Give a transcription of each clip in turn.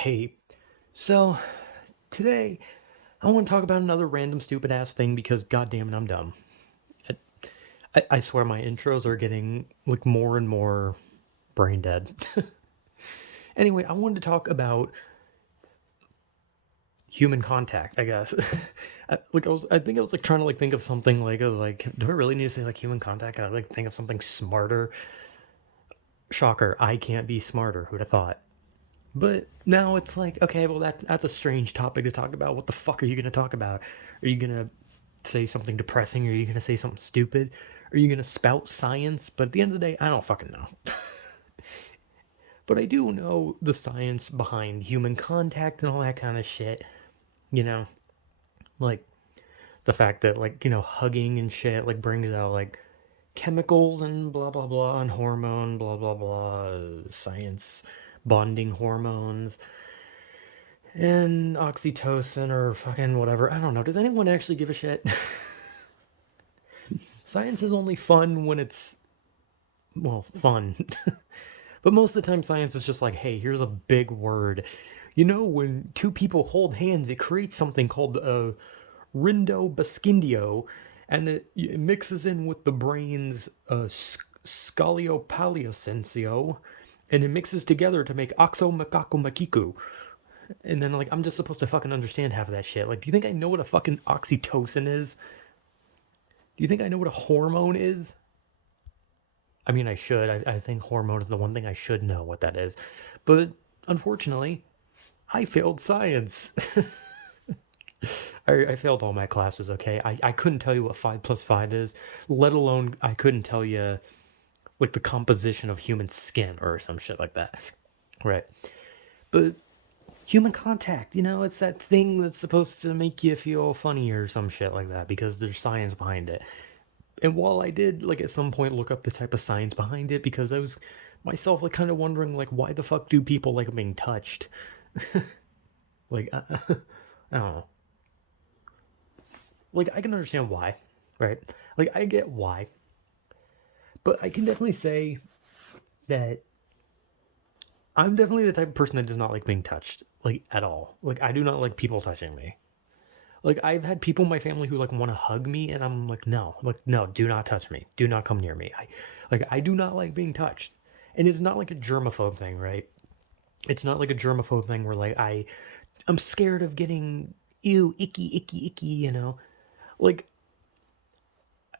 Hey, so today I want to talk about another random stupid ass thing because goddamn it, I'm dumb. I, I swear my intros are getting like more and more brain dead. Anyway, I wanted to talk about human contact, I guess. I think I was like trying to like think of something like I was like, do I really need to say like human contact? I like think of something smarter. Shocker, I can't be smarter. Who'd have thought? But now it's like, okay, well that's a strange topic to talk about. What the fuck are you gonna talk about? Are you gonna say something depressing? Are you gonna say something stupid? Are you gonna spout science? But at the end of the day, I don't fucking know. But I do know the science behind human contact and all that kind of shit. You know, like the fact that like hugging and shit like brings out like chemicals and blah blah blah and hormone blah blah blah science bonding hormones and oxytocin or fucking whatever. I don't know. Does anyone actually give a shit? Science is only fun when it's, well, fun. But most of the time, science is just like, hey, here's a big word. When two people hold hands, it creates something called rindobascindio, and it mixes in with the brain's scoliopaleosensio, and it mixes together to make oxomakakomakiku. And then, like, I'm just supposed to fucking understand half of that shit. Like, do you think I know what a fucking oxytocin is? Do you think I know what a hormone is? I mean, I should. I think hormone is the one thing I should know what that is. But unfortunately, I failed science. I failed all my classes, okay? I couldn't tell you what 5 plus 5 is, let alone I couldn't tell you, like, the composition of human skin or some shit like that. Right. But human contact, it's that thing that's supposed to make you feel funny or some shit like that because there's science behind it. And while I did like at some point look up the type of science behind it because I was myself like kind of wondering like why the fuck do people like being touched? Like I don't know. Like I can understand why, right? Like I get why, but I can definitely say that I'm definitely the type of person that does not like being touched, like at all. Like I do not like people touching me. Like I've had people in my family who like want to hug me, and I'm like no, do not touch me, do not come near me. I do not like being touched, and it's not like a germaphobe thing, right? It's not like a germaphobe thing where like I'm scared of getting ew icky icky icky, Like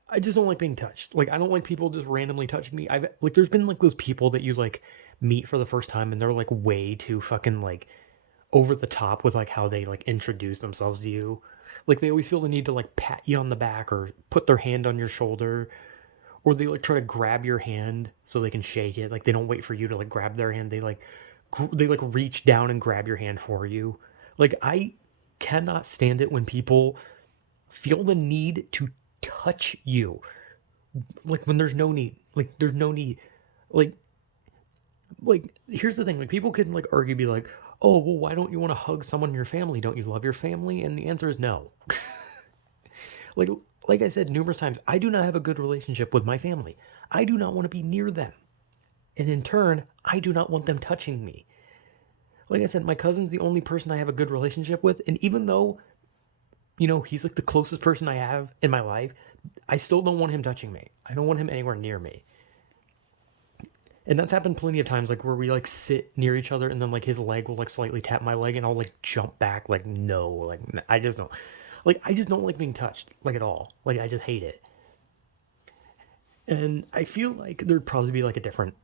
I just don't like being touched. Like I don't like people just randomly touching me. I've like there's been like those people that you like meet for the first time and they're like way too fucking like over the top with like how they like introduce themselves to you. Like they always feel the need to like pat you on the back or put their hand on your shoulder or they like try to grab your hand so they can shake it. Like they don't wait for you to like grab their hand. They like reach down and grab your hand for you. Like I cannot stand it when people feel the need to touch you. Like when there's no need. Like there's no need. Like here's the thing, like people can like argue be like, oh well, why don't you want to hug someone in your family? Don't you love your family? And the answer is no. like like I said numerous times, I do not have a good relationship with my family. I do not want to be near them, and in turn I do not want them touching me. Like I said, my cousin's the only person I have a good relationship with, and even though he's like the closest person I have in my life, I still don't want him touching me. I don't want him anywhere near me. And that's happened plenty of times, like where we like sit near each other, and then like his leg will like slightly tap my leg, and I'll like jump back, like no, like I just don't like being touched, like at all. Like I just hate it. And I feel like there'd probably be like a different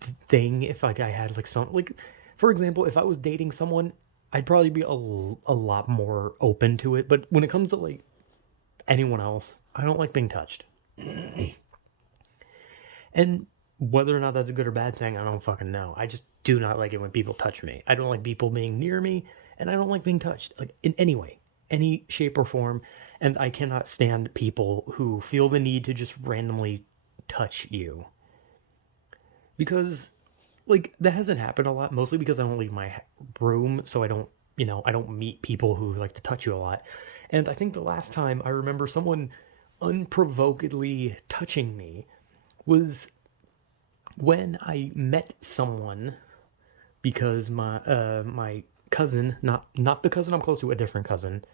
thing if like I had like some like, for example, if I was dating someone, I'd probably be a lot more open to it. But when it comes to like anyone else, I don't like being touched. And whether or not that's a good or bad thing, I don't fucking know. I just do not like it when people touch me. I don't like people being near me, and I don't like being touched, like in any way, any shape or form. And I cannot stand people who feel the need to just randomly touch you. Because, like, that hasn't happened a lot, mostly because I don't leave my room, so I don't meet people who like to touch you a lot. And I think the last time I remember someone unprovokedly touching me was when I met someone because my cousin, not the cousin I'm close to, a different cousin,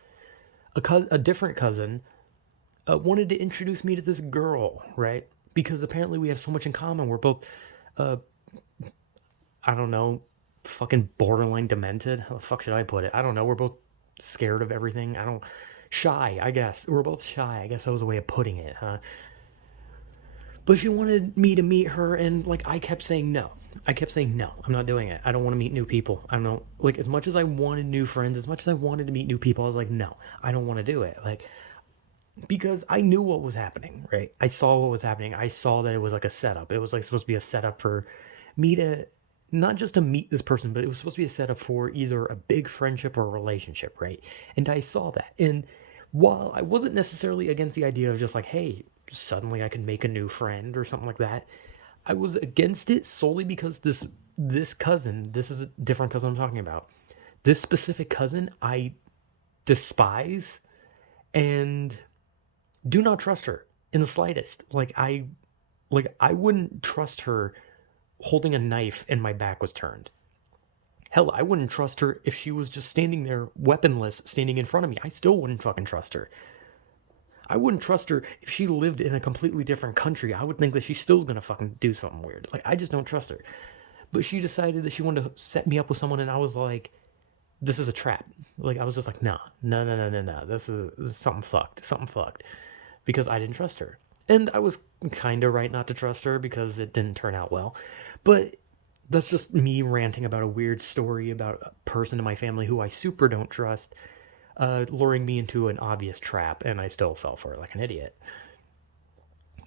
a different cousin, wanted to introduce me to this girl, right? Because apparently we have so much in common. We're both, uh, I don't know, fucking borderline demented. How the fuck should I put it? I don't know. We're both scared of everything. Shy, I guess. We're both shy. I guess that was a way of putting it, huh? But she wanted me to meet her, and like I kept saying no. I kept saying no. I'm not doing it. I don't want to meet new people. I don't like as much as I wanted new friends, as much as I wanted to meet new people. I was like, no, I don't want to do it. Like because I knew what was happening, right? I saw what was happening. I saw that it was like a setup. It was like supposed to be a setup for me to not just to meet this person, but it was supposed to be a setup for either a big friendship or a relationship, right? And I saw that. And while I wasn't necessarily against the idea of just like, hey, suddenly I can make a new friend or something like that, I was against it solely because this cousin, this is a different cousin I'm talking about. This specific cousin I despise and do not trust her in the slightest. Like I wouldn't trust her holding a knife and my back was turned. Hell, I wouldn't trust her if she was just standing there weaponless, standing in front of me. I still wouldn't fucking trust her. I wouldn't trust her if she lived in a completely different country. I would think that she's still gonna fucking do something weird. Like I just don't trust her. But she decided that she wanted to set me up with someone, and I was like, "This is a trap." Like I was just like, "No, no, no, no, no, no. This is something fucked. Something fucked." Because I didn't trust her. And I was kind of right not to trust her because it didn't turn out well. But that's just me ranting about a weird story about a person in my family who I super don't trust, luring me into an obvious trap, and I still fell for it like an idiot.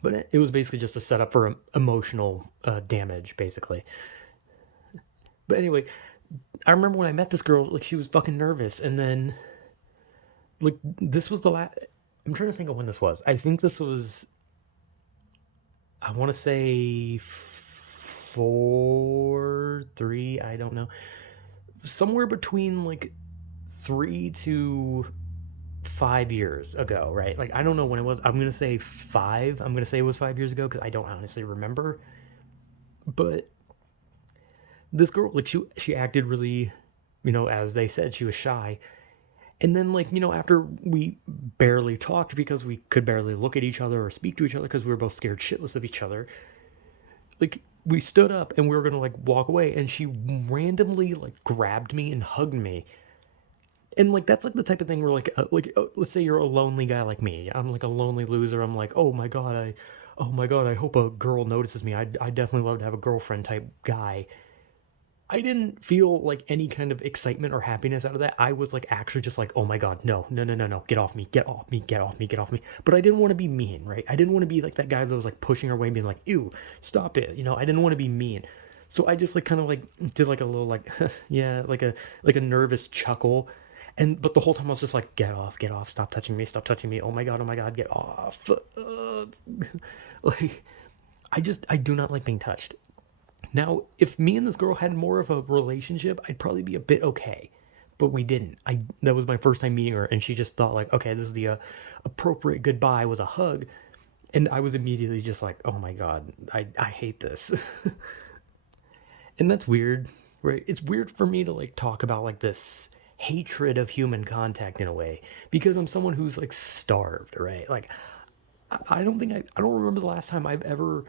But it was basically just a setup for emotional damage, basically. But anyway, I remember when I met this girl, like she was fucking nervous, and then like this was the last. I'm trying to think of when this was. I think this was, I want to say 3, I don't know. Somewhere between like 3 to 5 years ago, right? Like, I don't know when it was. I'm going to say 5. I'm going to say it was 5 years ago because I don't honestly remember. But this girl, like, she acted really, as they said, she was shy. And then, like, after we barely talked because we could barely look at each other or speak to each other because we were both scared shitless of each other, like we stood up and we were gonna like walk away, and she randomly like grabbed me and hugged me. And like that's like the type of thing where let's say you're a lonely guy like me. I'm like a lonely loser. I'm like, oh my god, I hope a girl notices me. I definitely love to have a girlfriend type guy. I didn't feel like any kind of excitement or happiness out of that. I was like actually just like, oh my god, no, no, no, no, no, get off me, get off me, get off me, get off me. But I didn't want to be mean, right? I didn't want to be like that guy that was like pushing her away, being like, ew, stop it. I didn't want to be mean. So I just like kind of like did like a little like yeah, like a nervous chuckle. And but the whole time I was just like, get off, stop touching me. Oh my god, get off. Like I do not like being touched. Now, if me and this girl had more of a relationship, I'd probably be a bit okay. But we didn't. I That was my first time meeting her, and she just thought like, okay, this is the appropriate goodbye was a hug, and I was immediately just like, oh my god, I hate this, and that's weird, right? It's weird for me to like talk about like this hatred of human contact in a way because I'm someone who's like starved, right? Like I don't think I don't remember the last time I've ever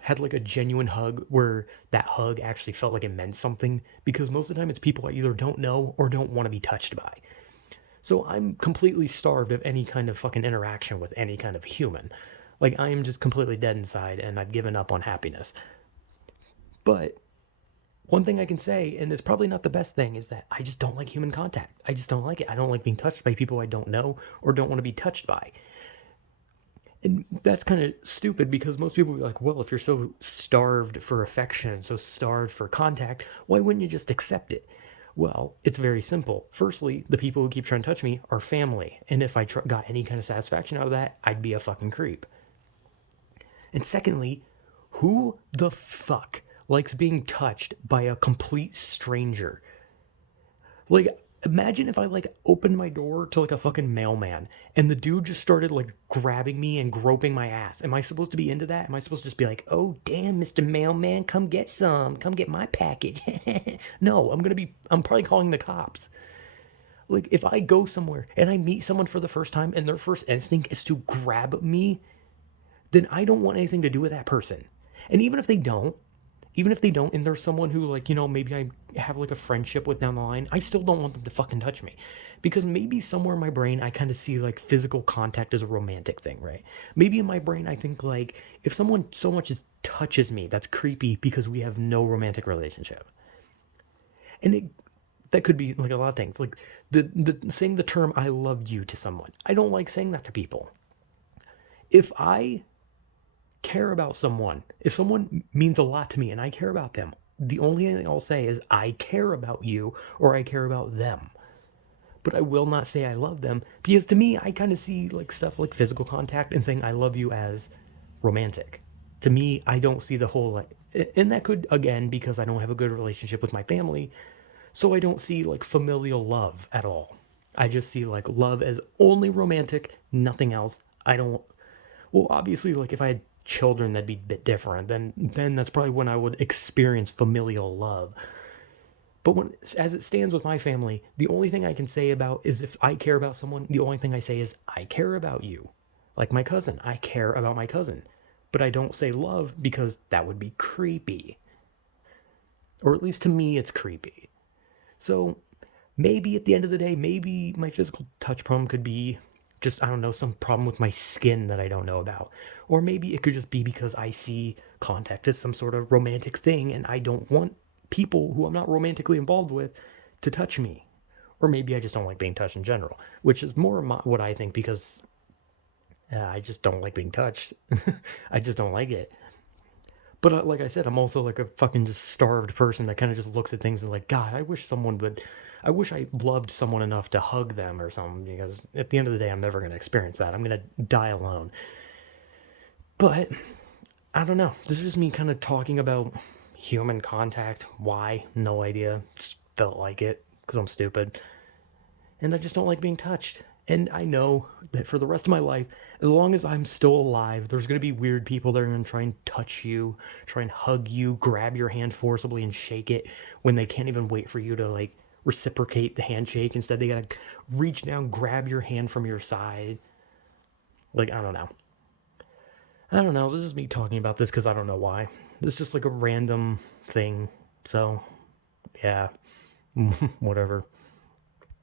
had like a genuine hug where that hug actually felt like it meant something because most of the time it's people I either don't know or don't want to be touched by. So I'm completely starved of any kind of fucking interaction with any kind of human. Like I am just completely dead inside and I've given up on happiness. But one thing I can say, and it's probably not the best thing, is that I just don't like human contact. I just don't like it. I don't like being touched by people I don't know or don't want to be touched by. And that's kind of stupid because most people be like, well, if you're so starved for affection, so starved for contact, why wouldn't you just accept it? Well, it's very simple. Firstly, the people who keep trying to touch me are family. And if I got any kind of satisfaction out of that, I'd be a fucking creep. And secondly, who the fuck likes being touched by a complete stranger? Like, Imagine if I like opened my door to like a fucking mailman and the dude just started like grabbing me and groping my ass. Am I supposed to be into that? Am I supposed to just be like, oh damn, Mr. Mailman, come get some, come get my package? No, I'm probably calling the cops. Like if I go somewhere and I meet someone for the first time and their first instinct is to grab me, then I don't want anything to do with that person. And even if they don't, and there's someone who, like, maybe I have like a friendship with down the line, I still don't want them to fucking touch me. Because maybe somewhere in my brain, I kind of see like physical contact as a romantic thing, right? Maybe in my brain, I think like if someone so much as touches me, that's creepy because we have no romantic relationship. And that could be like a lot of things. Like the saying the term "I love you" to someone. I don't like saying that to people. If I care about someone, if someone means a lot to me and I care about them, the only thing I'll say is I care about you or I care about them. But I will not say I love them because to me, I kind of see like stuff like physical contact and saying I love you as romantic. To me, I don't see the whole like, and that could again because I don't have a good relationship with my family, so I don't see like familial love at all. I just see like love as only romantic, nothing else. I don't well, obviously, like if I had children, that'd be a bit different. Then that's probably when I would experience familial love. But as it stands with my family, the only thing I can say about is if I care about someone, the only thing I say is I care about you. Like my cousin, I care about my cousin. But I don't say love because that would be creepy. Or at least to me, it's creepy. So maybe at the end of the day, maybe my physical touch problem could be just, I don't know, some problem with my skin that I don't know about. Or maybe it could just be because I see contact as some sort of romantic thing and I don't want people who I'm not romantically involved with to touch me. Or maybe I just don't like being touched in general, which is more what I think because I just don't like being touched. I just don't like it. But like I said, I'm also like a fucking just starved person that kind of just looks at things and like, God, I wish I loved someone enough to hug them or something because at the end of the day, I'm never going to experience that. I'm going to die alone. But I don't know. This is just me kind of talking about human contact. Why? No idea. Just felt like it because I'm stupid. And I just don't like being touched. And I know that for the rest of my life, as long as I'm still alive, there's going to be weird people that are going to try and touch you, try and hug you, grab your hand forcibly and shake it when they can't even wait for you to like reciprocate the handshake. Instead, they got to reach down, grab your hand from your side. Like, I don't know. I don't know. This is me talking about this because I don't know why. It's just like a random thing. So, yeah, whatever.